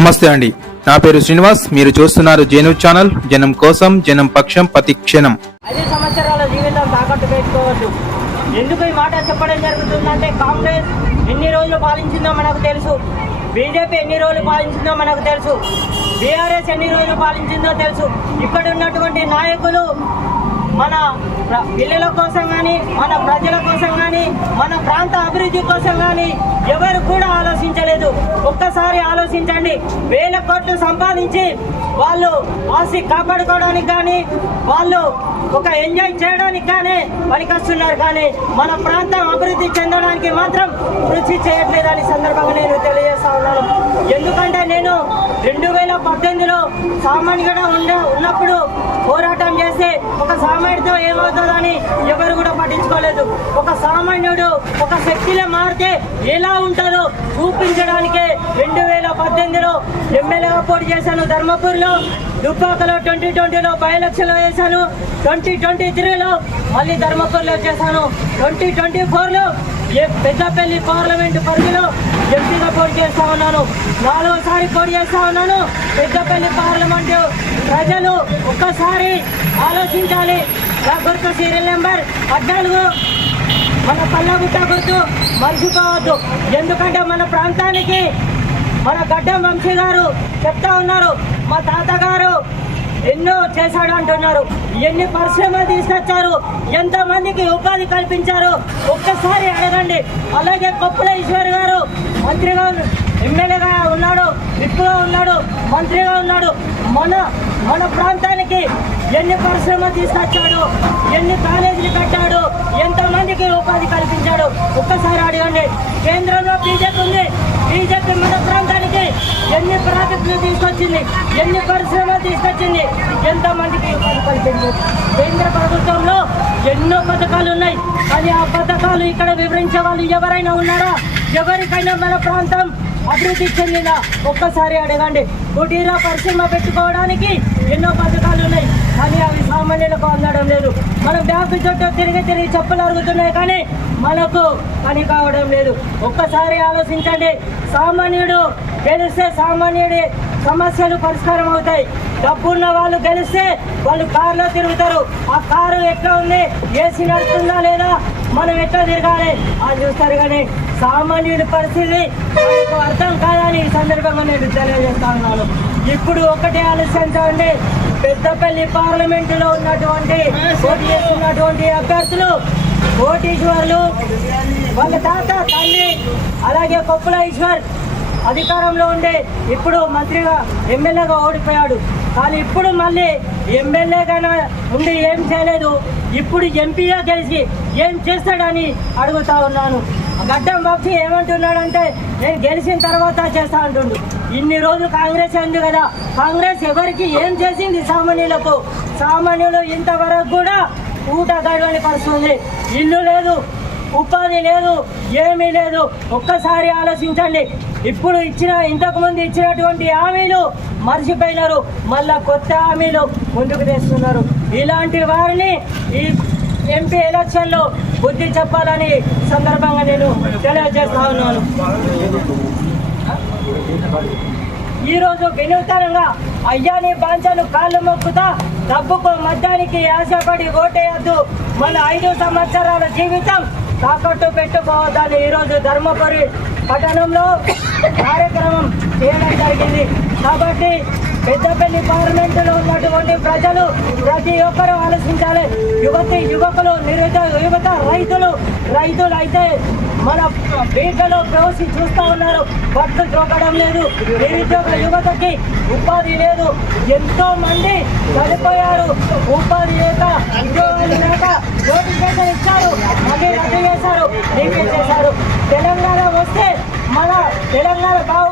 నమస్తే అండి. నా పేరు శ్రీనివాస్. మీరు చూస్తున్నారు జేను ఛానల్. జనం కోసం జనం పక్షం ప్రతి క్షణం. ఐదు సంవత్సరాల జీవితం తాకట్టు పెట్టుకోవద్దు. ఎందుకు ఈ మాట చెప్పడం జరుగుతుందంటే కాంగ్రెస్ ఎన్ని రోజులు పాలించిందో మనకు తెలుసు. బీజేపీ ఎన్ని రోజులు పాలించిందో మనకు తెలుసు. బీఆర్ఎస్ ఎన్ని రోజులు పాలించిందో తెలుసు. ఇక్కడ ఉన్నటువంటి నాయకులు మన పిల్లల కోసం కానీ మన ప్రజల కోసం కానీ మన ప్రాంత అభివృద్ధి కోసం కానీ ఎవరు కూడా ఆలోచించలేదు. ఒక్కసారి ఆలోచించండి. వేల కోట్లు సంపాదించి వాళ్ళు ఆస్తి కాపాడుకోవడానికి కానీ వాళ్ళు ఒక ఎంజాయ్ చేయడానికి కానీ పనికొస్తున్నారు కానీ మన ప్రాంతం అభివృద్ధి చెందడానికి మాత్రం కృషి చేయట్లేదని సందర్భంగా నేను తెలియజేస్తా ఉన్నాను. ఎందుకంటే నేను రెండు వేల పద్దెనిమిదిలో సామాన్యుగా ఉన్న ఉన్నప్పుడు పోరాటం చేస్తే ఒక సామాన్యుడితో ఏమవుతుందని ఎవరు కూడా పట్టించుకోలేదు. ఒక సామాన్యుడు ఒక శక్తిలో మారితే ఎలా ఉంటారో చూపించడానికే రెండు వేల పద్దెనిమిదిలో ఎమ్మెల్యేగా పోటీ చేశాను ధర్మపూర్లో దుబ్బాకలో ట్వంటీ ట్వంటీలో బై ఎలక్షన్లో వేశాను ట్వంటీ ట్వంటీ త్రీలో మళ్ళీ ధర్మపూర్లో చేశాను ట్వంటీ ట్వంటీ ఫోర్లో పెద్దపల్లి పార్లమెంట్ పరిధిలో ఎంపీగా పోటీ చేస్తా ఉన్నాను. నాలుగోసారి పోటీ చేస్తా ఉన్నాను. పెద్దపల్లి పార్లమెంటు ప్రజలు ఒక్కసారి ఆలోచించాలి. నా గుర్తు సీరియల్ నెంబర్ పద్నాలుగు. మన పల్లగుట్ట గుర్తు మర్చిపోవద్దు. ఎందుకంటే మన ప్రాంతానికి మన గడ్డం వంశీ గారు చెప్తా ఉన్నారు. మా తాతగారు ఎన్నో చేశాడు అంటున్నారు. ఎన్ని పరిశ్రమలు తీసుకొచ్చారు? ఎంతమందికి ఉపాధి కల్పించారు? ఒక్కసారి అడగండి. అలాగే కొప్పుల ఈశ్వర్ గారు మంత్రిగా ఎమ్మెల్యేగా ఉన్నాడు విప్పుగా ఉన్నాడు మంత్రిగా ఉన్నాడు. మన మన ప్రాంతానికి ఎన్ని పరిశ్రమలు తీసుకొచ్చాడు? ఎన్ని కాలేజీలు కట్టాడు? ఎంతమందికి ఉపాధి కల్పించాడు? ఒక్కసారి అడగండి. కేంద్రంలో బీజేపీ ఉంది. బీజేపీ మన ఎన్ని ప్రాజెక్టులు తీసుకొచ్చింది? ఎన్ని పరిశ్రమలు తీసుకొచ్చింది? ఎంతమందికి ఉపాధి కేంద్ర ప్రభుత్వంలో ఎన్నో పథకాలు ఉన్నాయి. కానీ ఆ పథకాలు ఇక్కడ వివరించే వాళ్ళు ఎవరైనా ఉన్నారా? ఎవరికైనా మన ప్రాంతం అభివృద్ధి చెందిన ఒక్కసారి అడగండి. కుటీర పరిశ్రమ పెట్టుకోవడానికి ఎన్నో పథకాలు ఉన్నాయి కానీ అవి సామాన్యులకు అందడం లేదు. మనం బ్యాంకు చుట్టూ తిరిగి తిరిగి చెప్పులు అరుగుతున్నాయి కానీ మనకు పని కావడం లేదు. ఒక్కసారి ఆలోచించండి సామాన్యుడు గెలిస్తే సామాన్యుడి సమస్యలు పరిష్కారం అవుతాయి. డబ్బున్న వాళ్ళు గెలిస్తే వాళ్ళు కారులో తిరుగుతారు. ఆ కారు ఎట్లా ఉంది? ఏసీ నడుస్తుందా లేదా? మనం ఎట్లా తిరగాలి? అది చూస్తారు కానీ సామాన్యుడి పరిస్థితి అర్థం కాదని ఈ సందర్భంగా నేను తెలియజేస్తా ఉన్నాను. ఇప్పుడు ఒకటే ఆలోచించండి పెద్దపల్లి పార్లమెంటులో ఉన్నటువంటి పోటీ చేస్తున్నటువంటి అభ్యర్థులు కోటీశ్వర్లు వాళ్ళ తాత తల్లి అలాగే కొప్పుల ఈశ్వర్ అధికారంలో ఉండే ఇప్పుడు మంత్రిగా ఎమ్మెల్యేగా ఓడిపోయాడు. కానీ ఇప్పుడు మళ్ళీ ఎమ్మెల్యేగా ఉండి ఏం చేయలేదు. ఇప్పుడు ఎంపీగా గెలిచి ఏం చేస్తాడని అడుగుతా ఉన్నాను. గడ్డం బాబు ఏమంటున్నాడంటే నేను గెలిచిన తర్వాత చేస్తా అంటుండు. ఇన్ని రోజులు కాంగ్రెస్ ఉంది కదా కాంగ్రెస్ ఎవరికి ఏం చేసింది సామాన్యులకు? సామాన్యులు ఇంతవరకు కూడా ఊట గడవని పరిస్థితుంది ఇల్లు లేదు ఉపాధి లేదు ఏమీ లేదు. ఒక్కసారి ఆలోచించండి. ఇప్పుడు ఇచ్చిన ఇంతకుముందు ఇచ్చినటువంటి హామీలు మర్చిపోయినారు. మళ్ళా కొత్త హామీలు ముందుకు తెస్తున్నారు. ఇలాంటి వారిని ఈ ఎంపీ ఎలక్షన్లో బుద్ధి చెప్పాలని సందర్భంగా నేను తెలియజేస్తా ఉన్నాను. ఈరోజు వినూతనంగా అయ్యాని బాంచను కాళ్ళు మొక్కుతా డబ్బుకు మద్యానికి ఆశపడి ఓటేయద్దు. మన ఐదు సంవత్సరాల జీవితం తాకట్టు పెట్టుకోవద్దని ఈరోజు ధర్మపురి పట్టణంలో కార్యక్రమం చేయడం జరిగింది. కాబట్టి పెద్దపల్లి పార్లమెంటులో ఉన్నటువంటి ప్రతి ఒక్కరూ ఆలోచించాలి. యువతి యువకులు నిరుద్యోగ యువత రైతులు రైతులు అయితే మన బీటలో ప్రవేశి చూస్తూ ఉన్నారు. బట్టలు చూపడం లేదు. నిరుద్యోగ యువతకి ఉపాధి లేదు. ఎంతో మంది చనిపోయారు. ఉపాధి లేక ఉద్యోగాలు లేక నోటిఫికేషన్ ఇచ్చారు. మళ్ళీ రద్దు చేశారు. రీపీట్ చేశారు. తెలంగాణ వస్తే మన తెలంగాణ బాగు